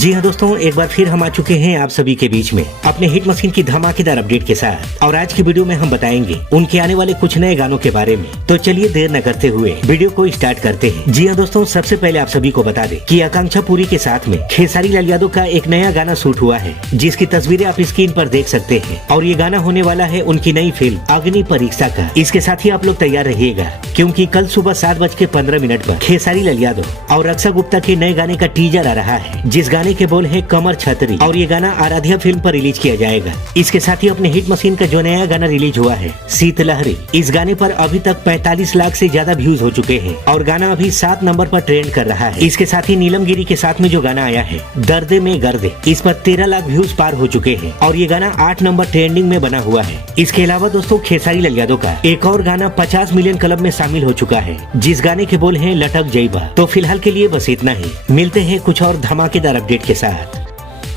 जी हाँ दोस्तों, एक बार फिर हम आ चुके हैं आप सभी के बीच में अपने हिट मशीन की धमाकेदार अपडेट के साथ। और आज की वीडियो में हम बताएंगे उनके आने वाले कुछ नए गानों के बारे में। तो चलिए देर न करते हुए वीडियो को स्टार्ट करते हैं। जी हाँ दोस्तों, सबसे पहले आप सभी को बता दें कि आकांक्षा पुरी के साथ में खेसारी लाल यादव का एक नया गाना शूट हुआ है, जिसकी तस्वीरें आप स्क्रीन पर देख सकते हैं। और ये गाना होने वाला है उनकी नई फिल्म अग्नि परीक्षा का। इसके साथ ही आप लोग तैयार रहिएगा, क्योंकि कल सुबह 7:15 पर खेसारी लाल यादव और रक्षा गुप्ता के नए गाने का टीजर आ रहा है, जिस गाने के बोल है कमर छतरी। और ये गाना आराध्या फिल्म पर रिलीज किया जाएगा। इसके साथ ही अपने हिट मशीन का जो नया गाना रिलीज हुआ है शीतलहरी, इस गाने पर अभी तक 45 लाख से ज्यादा व्यूज हो चुके हैं और गाना अभी 7 नंबर पर ट्रेंड कर रहा है। इसके साथ ही नीलम गिरी के साथ में जो गाना आया है दर्दे में गर्दे, इस पर 13 लाख व्यूज पार हो चुके हैं और ये गाना 8 नंबर ट्रेंडिंग में बना हुआ है। इसके अलावा दोस्तों खेसारी लाल यादव का एक और गाना 50 मिलियन क्लब में शामिल हो चुका है, जिस गाने के बोल है लटक जइबा। तो फिलहाल के लिए बस इतना ही, मिलते हैं कुछ और धमाकेदार अपडेट के साथ।